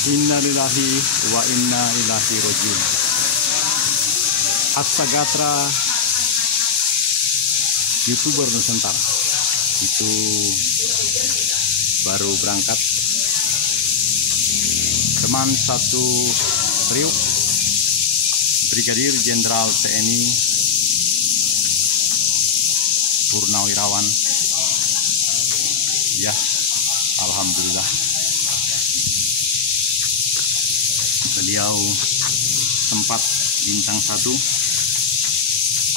Innalillahi wa inna ilaihi rajiun. Assagatra, YouTuber Nusantara itu baru berangkat. Teman satu Priuk, Brigadir Jenderal TNI Purnawirawan. Ya, alhamdulillah beliau sempat bintang 1.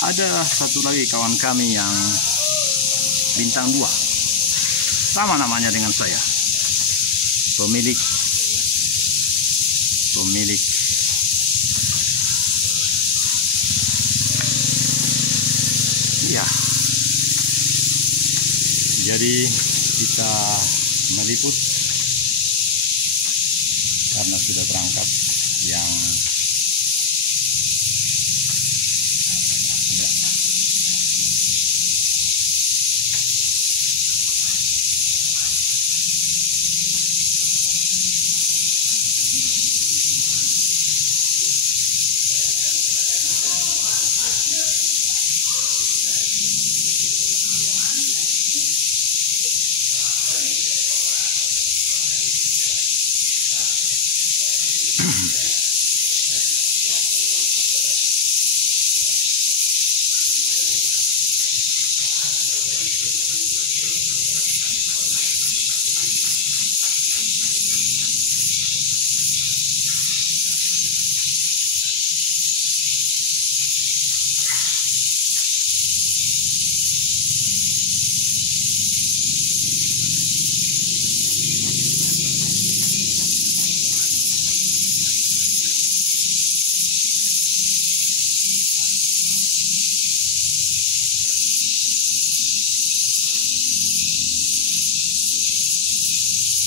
Ada satu lagi kawan kami yang bintang 2, sama namanya dengan saya, pemilik ya. Jadi kita meliput karena sudah berangkat yang ada.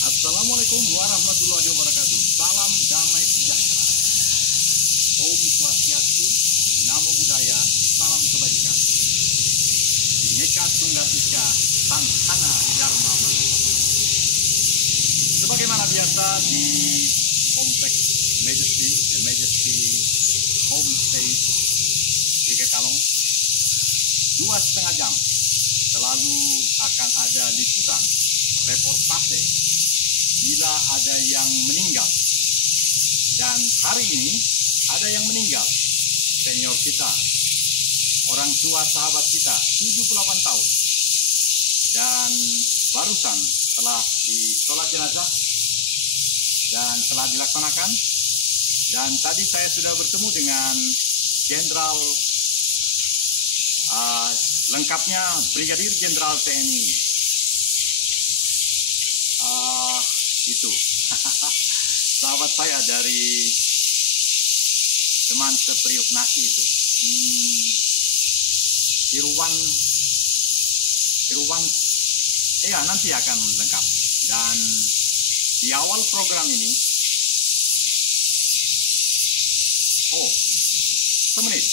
Assalamualaikum warahmatullahi wabarakatuh. Salam damai sejahtera. Om Swastiastu, Namo Buddhaya, salam kebajikan. Bhinneka Tunggal Ika, Santana Dharma Manula. Sebagaimana biasa di kompleks Majesty, The Majesty Homestay di Kalong, 2,5 jam selalu akan ada liputan reportase bila ada yang meninggal. Dan hari ini ada yang meninggal, senior kita, orang tua sahabat kita, 78 tahun, dan barusan telah disolat jenazah dan telah dilaksanakan. Dan tadi saya sudah bertemu dengan Jenderal lengkapnya Brigadir Jenderal TNI itu sahabat saya dari teman sepriuk nasi itu, Irwan, ya nanti akan lengkap. Dan di awal program ini, semenit.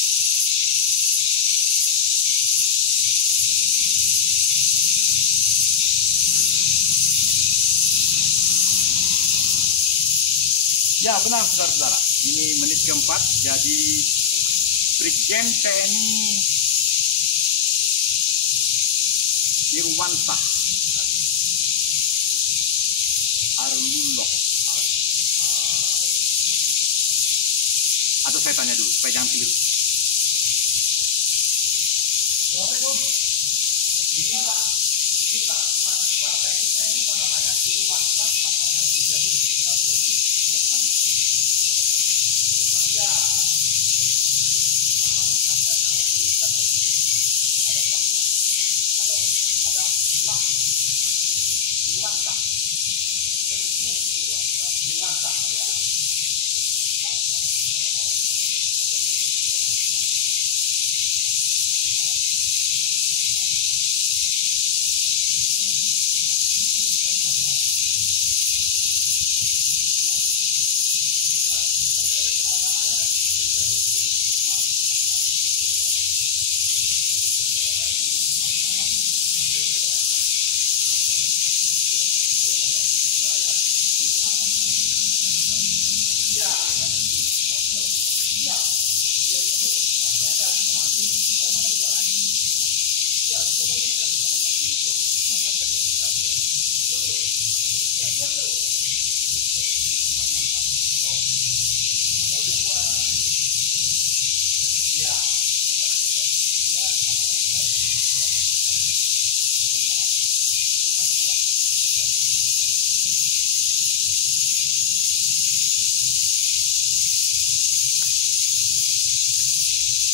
Ya benar saudara-saudara, ini menit keempat. Jadi Brigjen TNI Irwansah Arulullah, atau saya tanya dulu supaya jangan keliru. Assalamualaikum. Ini Pak, kita partai kita ini apa namanya? Irwansah apakah menjadi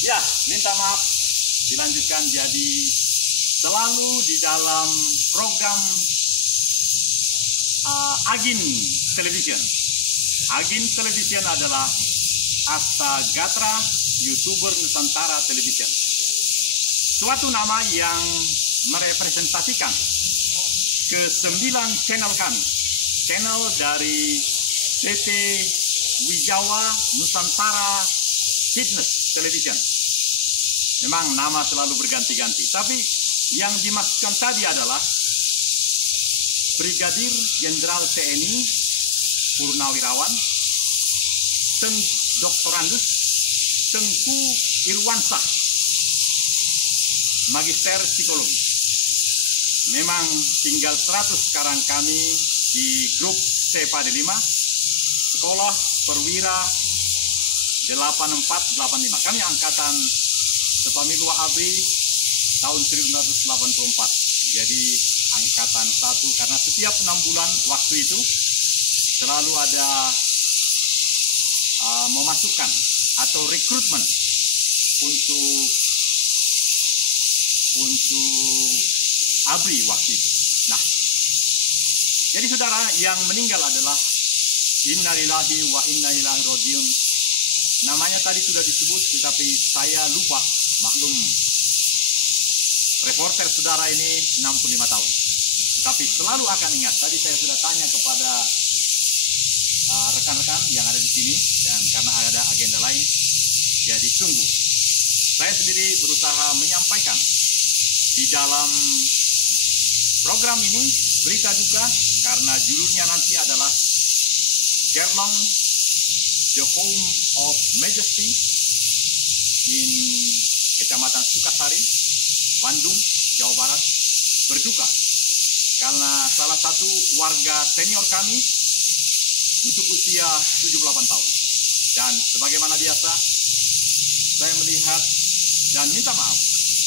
Ya, minta maaf dilanjutkan. Jadi selalu di dalam program Agin Television. Agin Television adalah Astagatra YouTuber Nusantara Television. Suatu nama yang merepresentasikan ke-9 channel kami. Channel dari PT Wijawa Nusantara Fitness Television. Memang nama selalu berganti-ganti, tapi yang dimaksudkan tadi adalah Brigadir Jenderal TNI Purnawirawan Dr. Andus Tengku Irwansah, Magister Psikologi. Memang tinggal 100 sekarang kami di grup CPAD 5, Sekolah Perwira 8485. Kami angkatan Sepamilwa ABRI tahun 1984. Jadi angkatan 1, karena setiap 6 bulan waktu itu selalu ada memasukkan atau rekrutmen untuk ABRI waktu itu. Nah, jadi saudara, yang meninggal adalah innalillahi wa inna ilaihi rajiun. Namanya tadi sudah disebut, tetapi saya lupa. Maklum, reporter saudara ini 65 tahun. Tetapi selalu akan ingat. Tadi saya sudah tanya kepada rekan-rekan yang ada di sini, dan karena ada agenda lain, jadi sungguh saya sendiri berusaha menyampaikan di dalam program ini berita duka, karena judulnya nanti adalah Gerlong, the Home of Majesty in Kecamatan Sukasari, Bandung, Jawa Barat, berduka karena salah satu warga senior kami tutup usia 78 tahun. Dan sebagaimana biasa, saya melihat dan minta maaf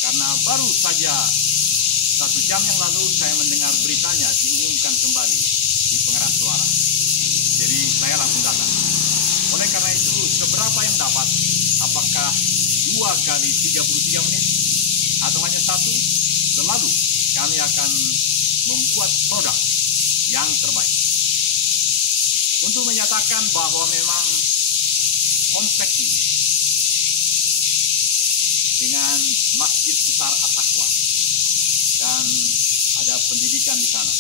karena baru saja 1 jam yang lalu saya mendengar beritanya diumumkan kembali di pengeras suara. Jadi saya langsung datang. Oleh karena itu, seberapa yang dapat, apakah 2 kali 33 menit atau hanya 1, selalu kami akan membuat produk yang terbaik untuk menyatakan bahwa memang kompleks ini dengan Masjid Besar At-Taqwa dan ada pendidikan di sana.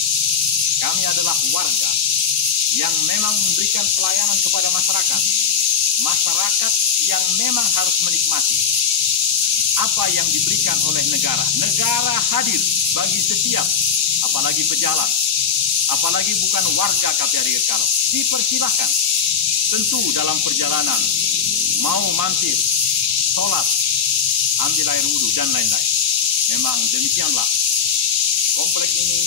Kami adalah warga yang memang memberikan pelayanan kepada masyarakat. Masyarakat yang memang harus menikmati apa yang diberikan oleh negara. Negara hadir bagi setiap, apalagi pejalan, apalagi bukan warga KPRI Girkalo. Dipersilahkan. Tentu dalam perjalanan mau mampir, sholat, ambil air wudhu, dan lain-lain. Memang demikianlah komplek ini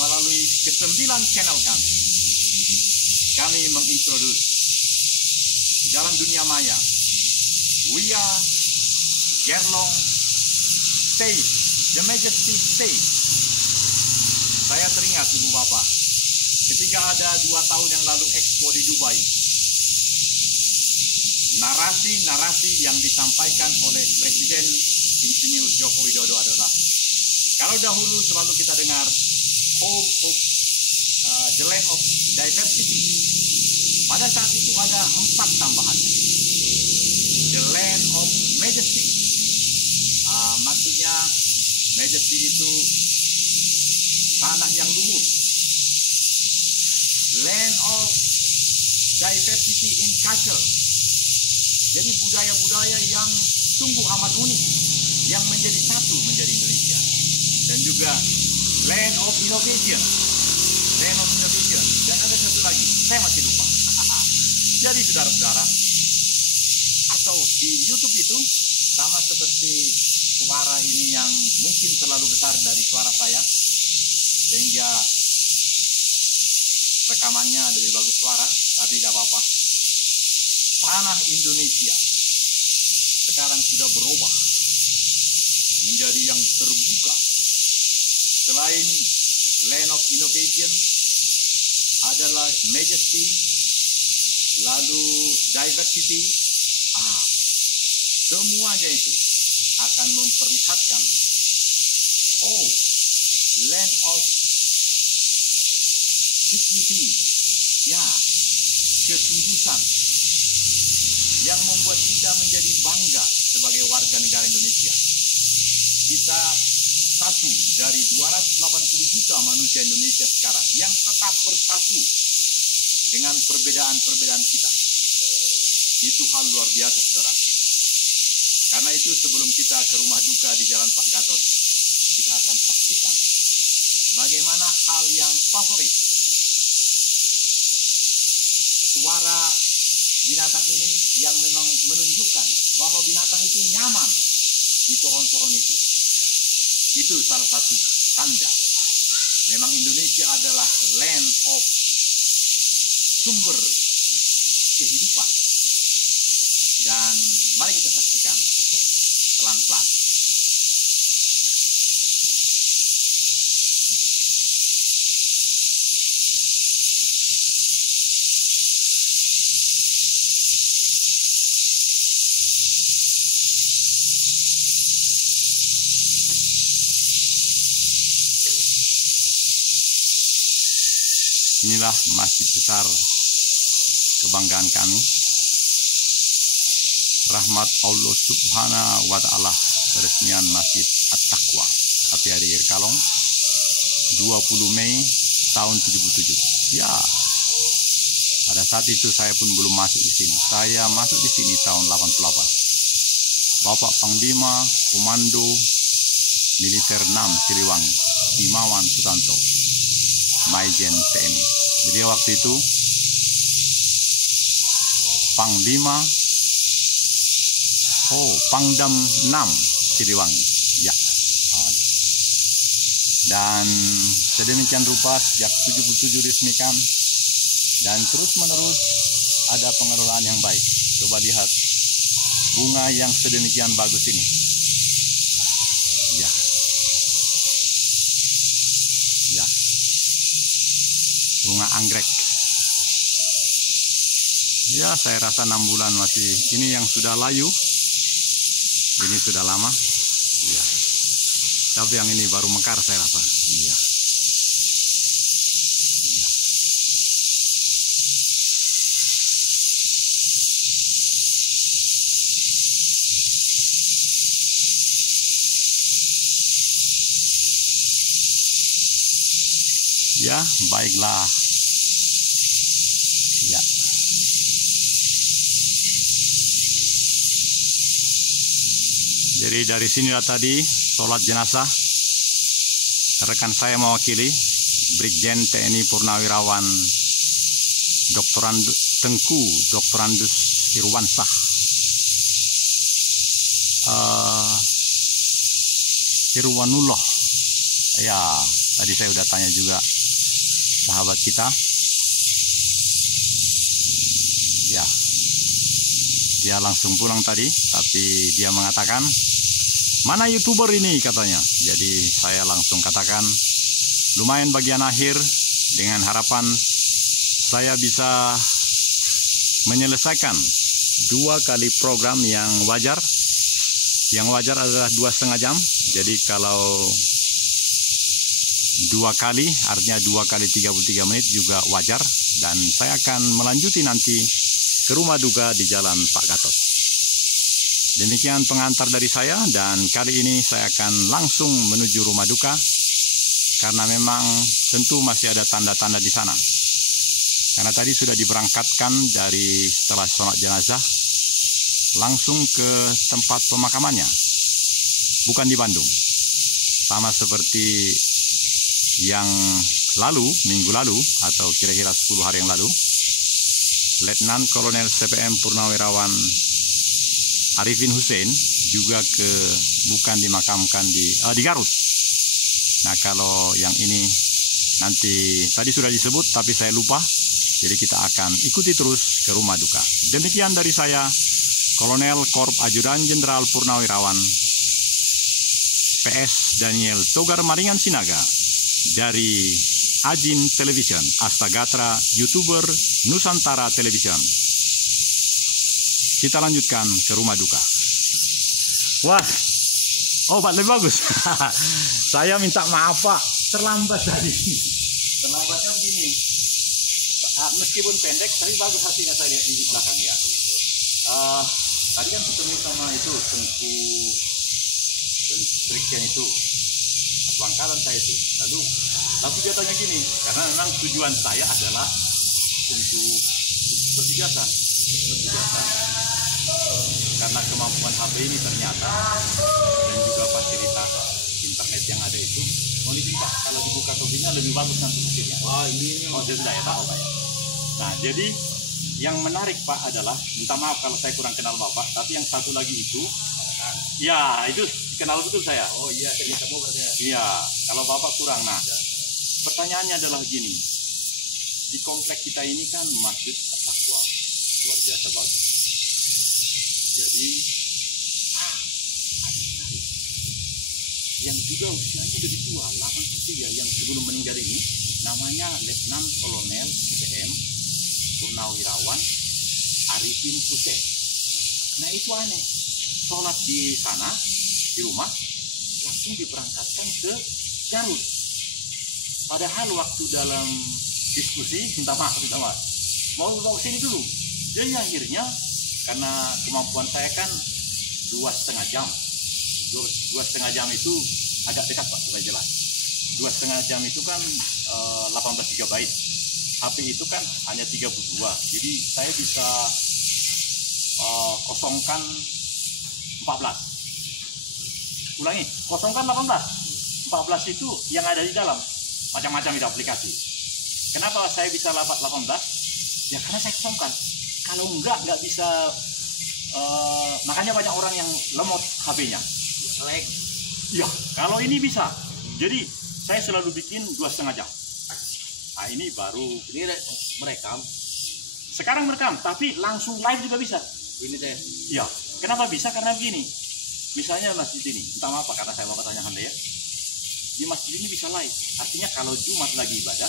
melalui ke-9 channel kami. Kami mengintroduce di dalam dunia maya, we are Gerlong Stage, the Majesty Stage. Saya teringat Ibu Bapak, ketika ada 2 tahun yang lalu Expo di Dubai, narasi-narasi yang disampaikan oleh Presiden Insinyur Joko Widodo adalah, kalau dahulu selalu kita dengar home of the land of diversity, pada saat itu ada 4 tambahannya. The land of majesty, maksudnya majesty itu tanah yang luhur. Land of diversity in culture, jadi budaya-budaya yang sungguh amat unik, yang menjadi satu menjadi Indonesia. Dan juga land of innovation, land of innovation. Dan ada satu lagi, saya masih lupa. Jadi saudara-saudara, atau di YouTube itu sama seperti suara ini yang mungkin terlalu besar dari suara saya, sehingga rekamannya lebih bagus suara, tapi tidak apa-apa. Tanah Indonesia sekarang sudah berubah menjadi yang terbuka. Selain land of innovation, adalah majesty, lalu diversity. semuanya itu akan memperlihatkan, oh, land of dignity, ya, ketulusan yang membuat kita menjadi bangga sebagai warga negara Indonesia. Kita satu dari 280 juta manusia Indonesia sekarang yang tetap bersatu dengan perbedaan-perbedaan kita. Itu hal luar biasa, saudara. Karena itu sebelum kita ke rumah duka di Jalan Pak Gatot, kita akan saksikan bagaimana hal yang favorit, suara binatang ini yang memang menunjukkan bahwa binatang itu nyaman di pohon-pohon itu. Itu salah satu tanda memang Indonesia adalah land of sumber kehidupan. Dan mari kita saksikan pelan-pelan. Inilah masjid besar kebanggaan kami. Rahmat Allah Subhanahu wa Ta'ala, peresmian Masjid At-Taqwa, KPAD Kalong, 20 Mei tahun 77. Ya, pada saat itu saya pun belum masuk di sini. Saya masuk di sini tahun 88. Bapak Panglima Komando Militer 6 Siliwangi, Imawan Sutanto, Maijen TNI. Jadi waktu itu Pangdam 6 Siliwangi. Ya. Dan sedemikian rupa sejak 77 diresmikan dan terus menerus ada pengelolaan yang baik. Coba lihat bunga yang sedemikian bagus ini. Ya. Ya. Bunga anggrek. Ya, saya rasa 6 bulan masih. Ini yang sudah layu. Ini sudah lama. Iya. Tapi yang ini baru mekar saya rasa. Iya. Iya. Ya, baiklah. Ya. Jadi dari sinilah tadi sholat jenazah rekan saya mewakili Brigjen TNI Purnawirawan Tengku Doktorandus Irwansah Irwanullah. Ya, tadi saya udah tanya juga sahabat kita. Ya, dia langsung pulang tadi, tapi dia mengatakan, mana YouTuber ini katanya. Jadi saya langsung katakan, lumayan bagian akhir, dengan harapan saya bisa menyelesaikan 2 kali program yang wajar. Yang wajar adalah 2,5 jam. Jadi kalau 2 kali, artinya 2 kali 33 menit juga wajar. Dan saya akan melanjuti nanti ke rumah duka di Jalan Pak Gatot. Demikian pengantar dari saya, dan kali ini saya akan langsung menuju rumah duka karena memang tentu masih ada tanda-tanda di sana. Karena tadi sudah diberangkatkan dari setelah sholat jenazah langsung ke tempat pemakamannya, bukan di Bandung. Sama seperti yang lalu, minggu lalu atau kira-kira 10 hari yang lalu, Letnan Kolonel CPM Purnawirawan Arifin Hussein juga bukan dimakamkan di Garut. Nah, kalau yang ini nanti tadi sudah disebut tapi saya lupa. Jadi kita akan ikuti terus ke rumah duka. Demikian dari saya, Kolonel Korp Ajudan Jenderal Purnawirawan PS Daniel Togar Maringan Sinaga dari Ajin Television, Astagatra YouTuber Nusantara Television. Kita lanjutkan ke rumah duka. Wah, oh Pak lebih bagus. Saya minta maaf Pak, terlambat tadi. Terlambatnya begini. Meskipun pendek, tapi bagus hasilnya saya lihat di belakang ya. Tadi kan ketemu sama itu tengku Brigjen itu, pangkalan saya itu. Lalu dia tanya gini, karena memang tujuan saya adalah untuk berjasa. Karena kemampuan HP ini ternyata dan juga fasilitas internet yang ada itu, mau diminta kalau dibuka topinya lebih bagus nanti hasilnya. Oh ini, oh sudah ya Pak. Nah jadi yang menarik Pak adalah, minta maaf kalau saya kurang kenal Bapak, tapi yang satu lagi itu, ya itu kenal betul saya. Oh iya, saya ketemu berarti ya. Iya, kalau Bapak kurang. Nah, pertanyaannya adalah gini, di komplek kita ini kan Masjid At-Taqwa, luar biasa bagus. Jadi, yang juga usianya lebih tua, 83, yang sebelum meninggal ini, namanya Letnan Kolonel PM Purnawirawan Arifin Hussein. Nah itu aneh, sholat di sana, di rumah, langsung diberangkatkan ke Garut. Padahal waktu dalam diskusi, minta maaf, mau ke sini dulu. Jadi akhirnya, karena kemampuan saya kan 2,5 jam. 2,5 jam itu agak dekat Pak, supaya jelas. 2,5 jam itu kan 18 GB. HP itu kan hanya 32, jadi saya bisa kosongkan 14. Ulangi, kosongkan 18. 14 itu yang ada di dalam, macam-macam itu aplikasi. Kenapa saya bisa 18? Ya karena saya kosongkan. Kalau nggak bisa, makanya banyak orang yang lemot HP-nya. Lag. Ya, kalau ini bisa. Jadi saya selalu bikin 2,5 jam. Nah ini baru, ini merekam. Sekarang merekam, tapi langsung live juga bisa. Ini deh. Iya. Kenapa bisa? Karena begini. Misalnya masjid ini, entah apa karena saya bapak tanya Anda ya. Di masjid ini bisa live. Artinya kalau Jumat lagi ibadah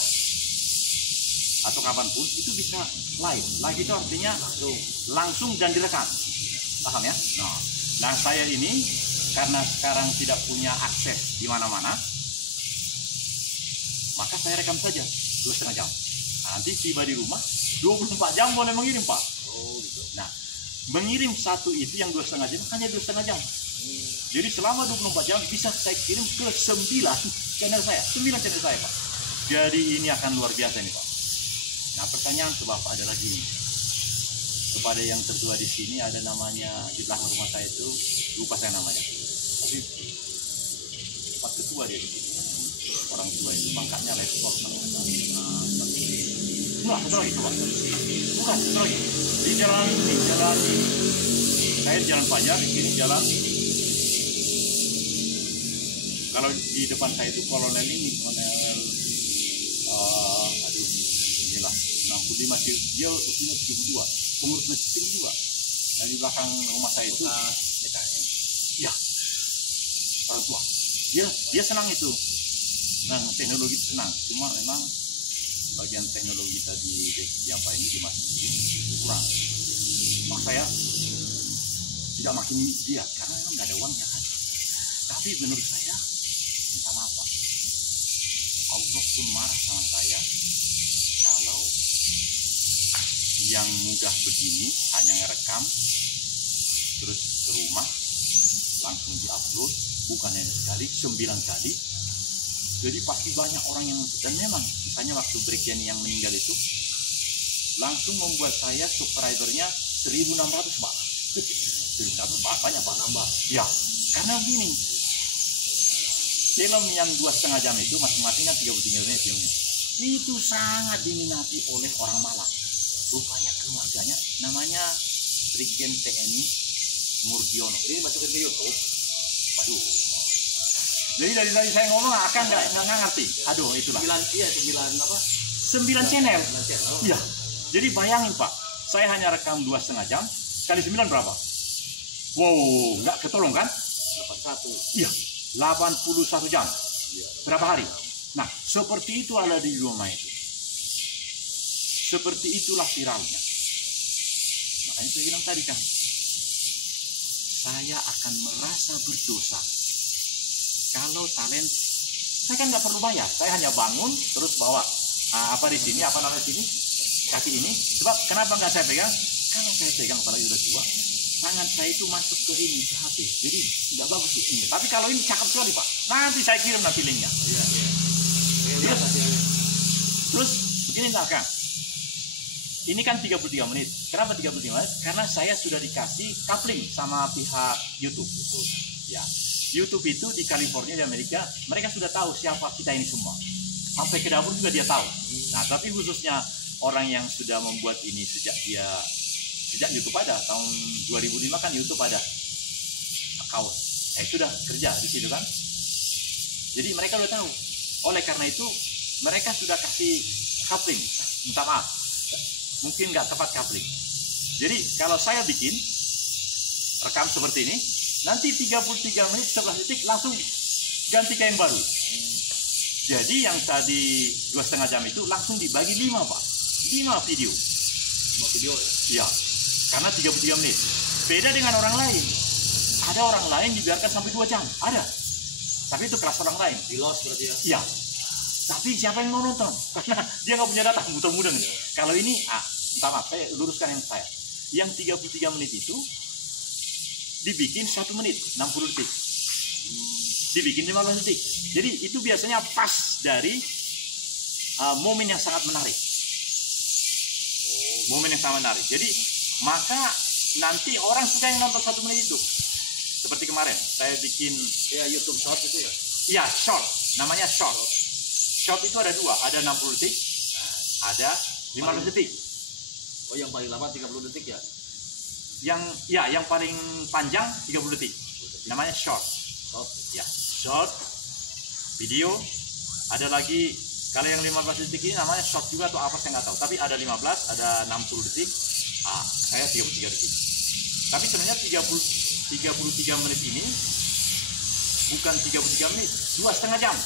atau kapanpun itu bisa live. Live itu artinya langsung dan direkam. Paham ya? Nah saya ini karena sekarang tidak punya akses di mana-mana, maka saya rekam saja 2,5 jam. Nah, nanti tiba di rumah 24 jam boleh mengirim Pak. Oh gitu. Nah, mengirim satu itu yang 2,5 jam hanya 2,5 jam. Jadi selama 24 jam bisa saya kirim ke 9 channel saya, 9 channel saya Pak. Jadi ini akan luar biasa nih Pak. Nah pertanyaan ke Bapak adalah gini, kepada yang tertua di sini ada namanya di belakang rumah saya itu, lupa saya namanya, tapi Pak Ketua dia di sini. Orang tua itu pangkatnya letkol namanya. Enggak, betul itu Pak. Bukan, betul itu. Di jalan saya jalan Fajar, di sini jalan. Kalau di depan saya itu kolonel ini, kolonel inilah 65, dia usianya 72, pengurus masjid juga. Dan di belakang rumah saya itu DKM. Ya, orang tua. Dia senang itu. Nah, teknologi itu senang, cuma memang bagian teknologi tadi di apa ini di masjid ini kurang. Mak saya tidak makin dia karena memang nggak ada uangnya kan. Tapi menurut saya, minta maaf Pak, Allah pun marah sama saya kalau yang mudah begini hanya ngerekam terus ke rumah langsung diupload, bukan hanya sekali, 9 kali. Jadi pasti banyak orang yang, dan memang misalnya waktu Brigjen yang meninggal itu langsung membuat saya subscribernya 1.600 Pak. 1.600 banyak Pak, nambah. Ya, karena begini, film yang 2,5 jam itu masing-masingnya 33 menit filmnya. Itu sangat diminati oleh orang Malang. Rupanya keluarganya namanya Brigjen TNI Murdiono. Ini masukin ke YouTube. Waduh. Jadi dari tadi saya ngomong akan nggak ngerti. Aduh itulah. 9 channel. Iya. Jadi bayangin Pak, saya hanya rekam 2,5 jam kali 9 berapa? Wow, nggak ketolong kan? 81. Iya, 81 jam. Berapa hari? Nah, seperti itu ada di rumah itu. Seperti itulah viralnya. Makanya saya bilang tadi kan, saya akan merasa berdosa kalau talent saya kan nggak perlu bayar, saya hanya bangun terus bawa apa di sini, apa namanya sini, kaki ini. Sebab kenapa nggak saya pegang? Kalau saya pegang, apalagi udah tua, tangan saya itu masuk ke ini, ke HP, jadi nggak bagus tuh ini. Tapi kalau ini cakep sekali Pak, nanti saya kirim nanti linknya. Terus begini Kang, ini kan 33 menit. Kenapa 33 menit? Karena saya sudah dikasih coupling sama pihak YouTube. Ya, YouTube itu di California di Amerika, mereka sudah tahu siapa kita ini semua. Sampai ke dapur juga dia tahu. Nah, tapi khususnya orang yang sudah membuat ini sejak YouTube ada, tahun 2005 kan YouTube ada account. Sudah kerja di situ kan. Jadi mereka udah tahu. Oleh karena itu, mereka sudah kasih coupling. Minta maaf, mungkin nggak tepat coupling. Jadi kalau saya bikin rekam seperti ini, nanti 33 menit 11 detik langsung ganti ke yang baru. Jadi yang tadi 2,5 jam itu langsung dibagi 5 Pak, 5 video. 5 video ya? Karena 33 menit. Beda dengan orang lain. Ada orang lain dibiarkan sampai 2 jam, ada. Tapi itu kelas orang lain. Di loss berarti ya? Iya. Tapi siapa yang mau nonton? Karena dia nggak punya data, mudah-mudahan. Kalau ini, minta maaf, saya luruskan yang saya. Yang 33 menit itu dibikin 1 menit, 60 detik. Dibikin 15 detik. Jadi itu biasanya pas dari momen yang sangat menarik. Momen yang sangat menarik. Jadi maka nanti orang suka yang nonton 1 menit itu. Seperti kemarin, saya bikin YouTube short itu ya? Iya, short. Namanya short. Short itu ada 2, ada 60 detik, ada 15 detik. Oh, yang paling lama 30 detik ya? Yang paling panjang 30 detik. Namanya short. Ya, short video. Ada lagi kalau yang 15 detik ini namanya short juga atau apa saya nggak tahu. Tapi ada 15, ada 60 detik. Saya 33 detik. Tapi sebenarnya 33 menit ini bukan 33 menit, 2,5 jam.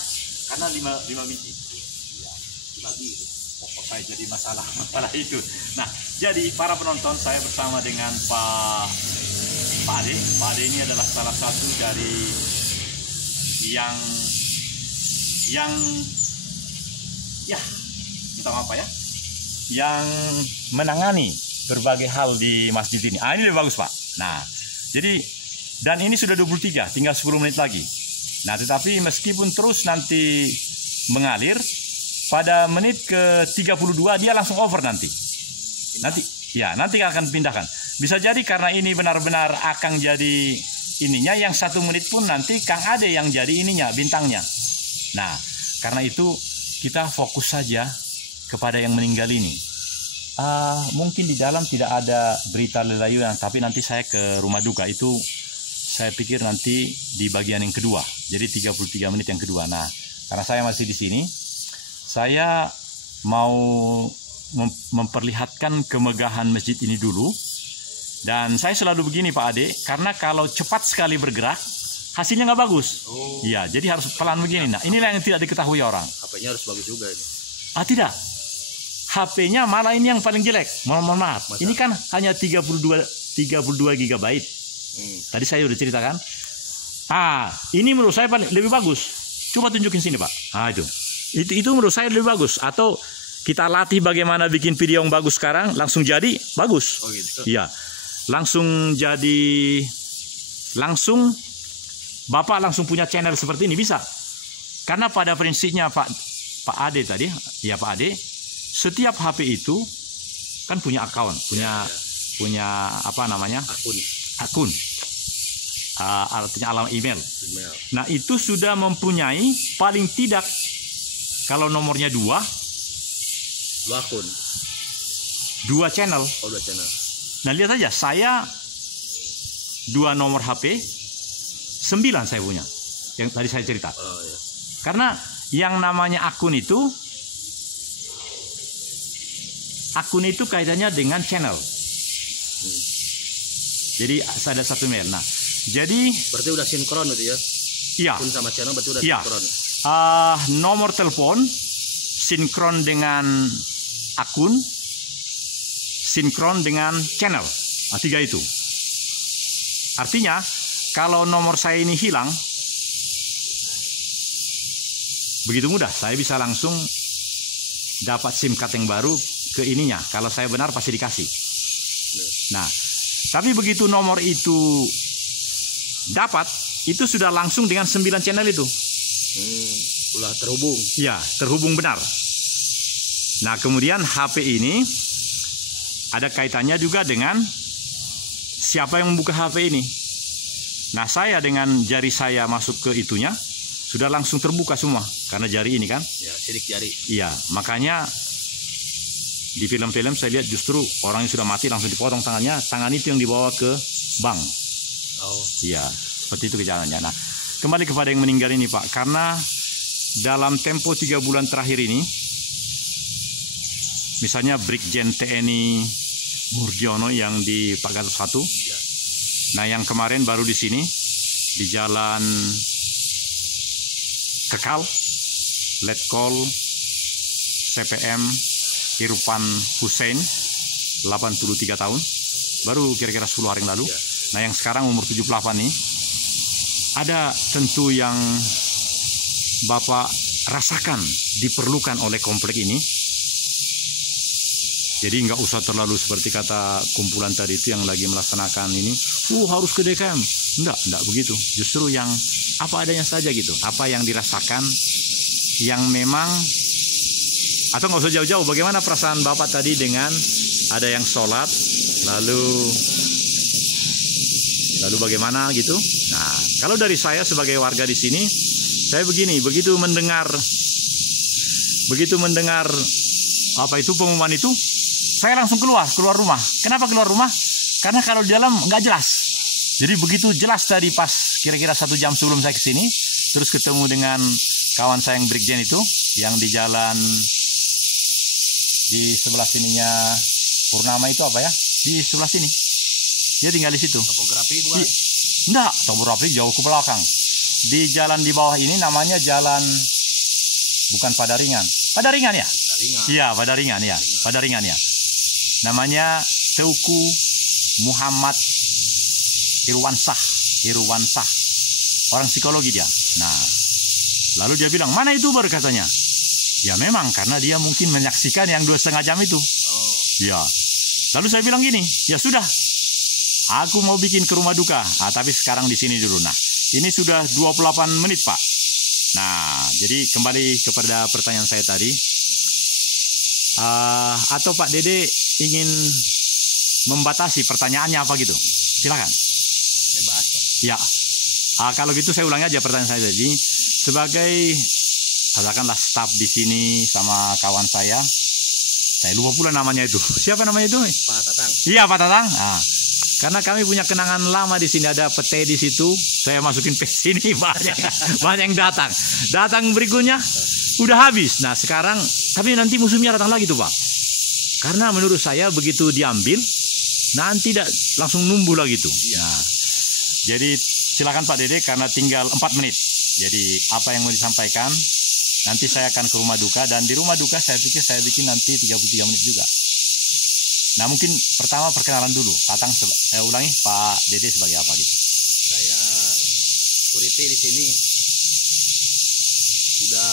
Karena 5 biji. Ya, dibagi itu. Pokok saya jadi masalah itu. Nah, jadi para penonton, saya bersama dengan Pak Ade. Pak Ade ini adalah salah satu dari yang minta maaf Pak ya, yang menangani berbagai hal di masjid ini. Ini lebih bagus Pak. Nah, jadi dan ini sudah 23, tinggal 10 menit lagi. Nah, tetapi meskipun terus nanti mengalir, pada menit ke 32 dia langsung over nanti. Nanti akan pindahkan. Bisa jadi karena ini benar-benar akan jadi ininya, yang 1 menit pun nanti Kang Ade yang jadi ininya, bintangnya. Nah, karena itu kita fokus saja kepada yang meninggal ini. Mungkin di dalam tidak ada berita lelayuan, tapi nanti saya ke rumah duka itu, saya pikir nanti di bagian yang kedua. Jadi 33 menit yang kedua. Nah, karena saya masih di sini, saya mau memperlihatkan kemegahan masjid ini dulu. Dan saya selalu begini Pak Ade, karena kalau cepat sekali bergerak, hasilnya nggak bagus. Iya, jadi harus pelan begini. Nah, inilah yang tidak diketahui orang. HP-nya harus bagus juga ini. Tidak. HP-nya malah ini yang paling jelek. Mohon maaf. Masa? Ini kan hanya 32 GB. Tadi saya udah ceritakan. Ini menurut saya lebih bagus. Coba tunjukin sini Pak. Itu menurut saya lebih bagus. Atau kita latih bagaimana bikin video yang bagus sekarang, langsung jadi bagus. Oh gitu. Iya. Langsung jadi, Bapak langsung punya channel seperti ini bisa. Karena pada prinsipnya Pak Ade tadi, ya Pak Ade, setiap HP itu kan punya account, punya apa namanya? Akun. Artinya alamat email. Nah, itu sudah mempunyai paling tidak, kalau nomornya 2 akun. 2 channel. Oh, 2 channel. Nah, lihat aja, saya 2 nomor HP, 9 saya punya. Yang tadi saya cerita. Iya. Karena yang namanya akun itu kaitannya dengan channel. Jadi ada 1 mail. Nah, jadi berarti udah sinkron itu ya? Iya. Akun sama channel berarti udah sinkron. Nomor telepon sinkron dengan akun, sinkron dengan channel. 3 itu. Artinya kalau nomor saya ini hilang, begitu mudah, saya bisa langsung dapat SIM card yang baru ke ininya. Kalau saya benar pasti dikasih. Nah, tapi begitu nomor itu dapat, itu sudah langsung dengan 9 channel itu. Udah terhubung. Ya, terhubung benar. Nah, kemudian HP ini ada kaitannya juga dengan siapa yang membuka HP ini. Nah, saya dengan jari saya masuk ke itunya, sudah langsung terbuka semua. Karena jari ini kan. Ya, sidik jari. Iya, makanya di film-film saya lihat justru orang yang sudah mati langsung dipotong tangannya. Tangan itu yang dibawa ke bank. Oh. Iya, seperti itu kejalannya. Nah, kembali kepada yang meninggal ini Pak. Karena dalam tempo 3 bulan terakhir ini, misalnya Brigjen TNI Murdiono yang di Pak Gatot 1. Ya. Nah, yang kemarin baru di sini, di Jalan Kekal, Letkol CPM Irfan Hussein, 83 tahun, baru kira-kira 10 hari yang lalu. Ya. Nah, yang sekarang umur 78 nih, ada tentu yang Bapak rasakan diperlukan oleh komplek ini. Jadi nggak usah terlalu seperti kata kumpulan tadi itu yang lagi melaksanakan ini, harus ke DKM. Enggak begitu. Justru yang apa adanya saja gitu. Apa yang dirasakan, yang memang, atau nggak usah jauh-jauh. Bagaimana perasaan Bapak tadi dengan ada yang sholat, lalu bagaimana gitu. Nah, kalau dari saya sebagai warga di sini, saya begini, begitu mendengar apa itu pengumuman itu, saya langsung keluar rumah. Kenapa keluar rumah? Karena kalau di dalam nggak jelas. Jadi begitu jelas tadi pas kira-kira 1 jam sebelum saya kesini, terus ketemu dengan kawan saya yang Brigjen itu, yang di jalan di sebelah sininya Purnama itu apa ya? Di sebelah sini. Dia tinggal di situ. Topografi bukan? Enggak, topografi jauh ke belakang. Di jalan di bawah ini namanya jalan, bukan Padaringan. Padaringan ya? Padaringan. Iya, Padaringan ya. Padaringan ya. Namanya Teuku Muhammad Irwansah. Orang psikologi dia. Nah, lalu dia bilang, mana itu Bar katanya? Ya memang, karena dia mungkin menyaksikan yang 2,5 jam itu. Oh. Ya. Lalu saya bilang gini, ya sudah, aku mau bikin ke rumah duka. Tapi sekarang di sini dulu. Nah, ini sudah 28 menit Pak. Nah, jadi kembali kepada pertanyaan saya tadi. Atau Pak Dede ingin membatasi pertanyaannya apa gitu? Silakan. Bebas Pak. Ya. Kalau gitu saya ulangi aja pertanyaan saya tadi. Sebagai katakanlah staf di sini sama kawan saya lupa pula namanya itu. Siapa namanya itu? Pak Tatang. Iya, Pak Tatang. Nah, karena kami punya kenangan lama di sini, ada pete di situ. Saya masukin ke sini banyak yang datang. Datang berikutnya udah habis. Nah, sekarang tapi nanti musimnya datang lagi tuh, Pak. Karena menurut saya begitu diambil nanti tidak langsung numbuh lagi tuh. Nah, jadi silakan Pak Dede karena tinggal 4 menit. Jadi apa yang mau disampaikan nanti saya akan ke rumah duka, dan di rumah duka saya pikir saya bikin nanti 33 menit juga. Nah, mungkin pertama perkenalan dulu. Tatang, saya ulangi, Pak Dede sebagai apa gitu? Saya security di sini udah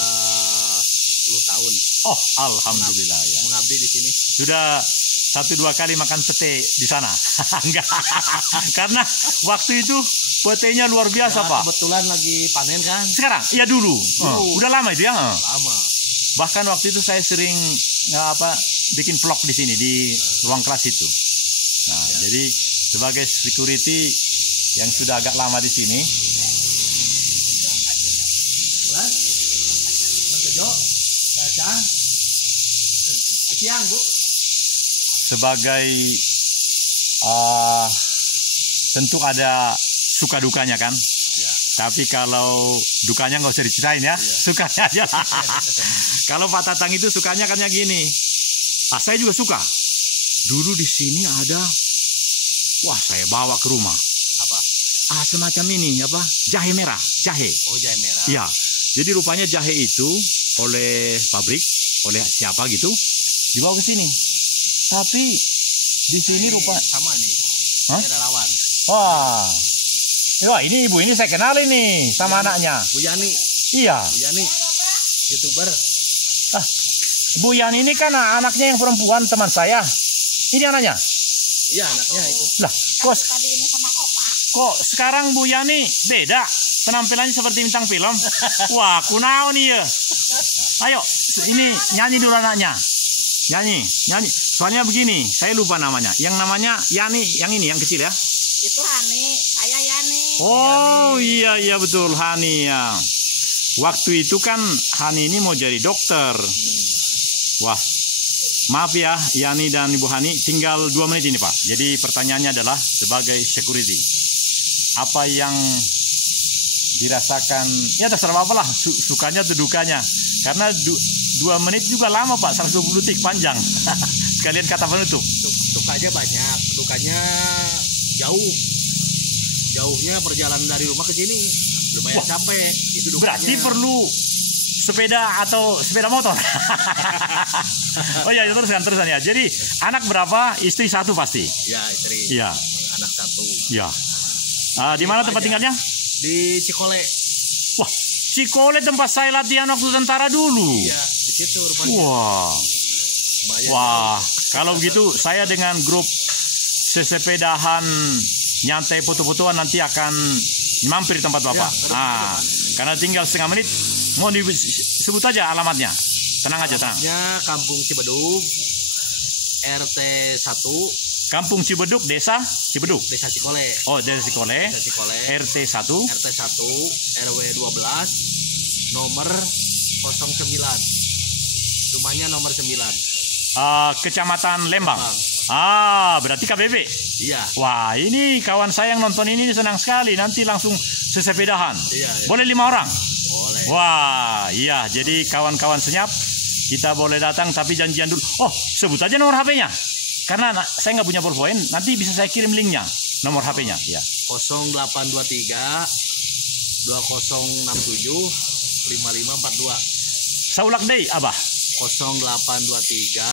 10 tahun. Oh, alhamdulillah ya. Mengabdi di sini. Sudah 1-2 kali makan pete di sana? Enggak. Karena waktu itu petenya luar biasa, Pak. Kebetulan lagi panen kan. Sekarang? Iya dulu. Udah lama itu ya? Lama. Bahkan waktu itu saya sering bikin vlog di sini di ruang kelas itu. Nah, jadi sebagai security yang sudah agak lama di sini. Mas Tejo, Caca. Siang, Bu. Sebagai tentu ada suka dukanya kan. Ya. Tapi kalau dukanya nggak usah diceritain ya, sukanya aja. Kalau Pak Tatang itu sukanya kan gini. Saya juga suka. Dulu di sini ada, saya bawa ke rumah. Apa? Semacam ini apa? Jahe merah, jahe. Oh, jahe merah. Iya. Jadi rupanya jahe itu oleh pabrik, oleh siapa gitu, dibawa ke sini. Tapi di sini rupa sama nih. Hah? Relawan. Wah. Wah, ini ibu ini saya kenal ini sama anaknya. Bu Yani. Iya. Bu Yani, YouTuber. Ah, Bu Yani ini kan anaknya yang perempuan teman saya. Ini anaknya. Iya, anaknya itu. Lah, kok sekarang Bu Yani beda? Penampilannya seperti bintang film. Wah, kunau nih ya. Ayo, ini nyanyi dulu anaknya. Nyanyi. Soalnya begini, saya lupa namanya. Yang namanya Yani, yang ini, yang kecil ya. Itu Hani, saya Yani. Oh iya betul, Hani ya. Waktu itu kan Hani ini mau jadi dokter. Wah, maaf ya Yani dan Ibu Hani, tinggal 2 menit ini Pak. Jadi pertanyaannya adalah sebagai security, apa yang dirasakan, ya terserah apa lah, sukanya atau dukanya. Karena 2 menit juga lama Pak, 120 detik panjang. Sekalian kata penutup. Sukanya banyak, dukanya jauhnya perjalanan dari rumah ke sini lumayan capek. Itu dukanya. Berarti perlu sepeda atau sepeda motor. Oh iya, teruskan ya. Jadi anak berapa? Istri 1 pasti. Ya, istri. Iya. Anak 1. Iya. Di mana tempat tinggalnya? Di Cikole. Wah, Cikole tempat saya latihan waktu tentara dulu. Iya, di situ rumahnya. Wah, kalau begitu saya dengan grup sesepedahan nyantai foto-fotoan nanti akan mampir di tempat Bapak. Ya, karena tinggal setengah menit, mau disebut aja alamatnya. Tenang aja, tenang. Alamatnya Kampung Cibedug, RT 1. Kampung Cibedug, Desa Cibedug. Desa Cikole. Oh, Desa Cikole. Desa Cikole. RT 1. RT 1, RW 12, nomor 09. Rumahnya nomor 9. Kecamatan Lembang. Berarti KBB. Iya. Wah, ini kawan saya yang nonton ini senang sekali. Nanti langsung sesepedahan. Iya. Boleh 5 orang? Boleh. Wah, iya. Jadi kawan-kawan senyap, kita boleh datang tapi janjian dulu. Oh, sebut aja nomor HP-nya. Karena saya nggak punya pulpen, nanti bisa saya kirim linknya, nomor HP-nya. Ya. 0823 2067 5542. Saulak deh, Abah. 0823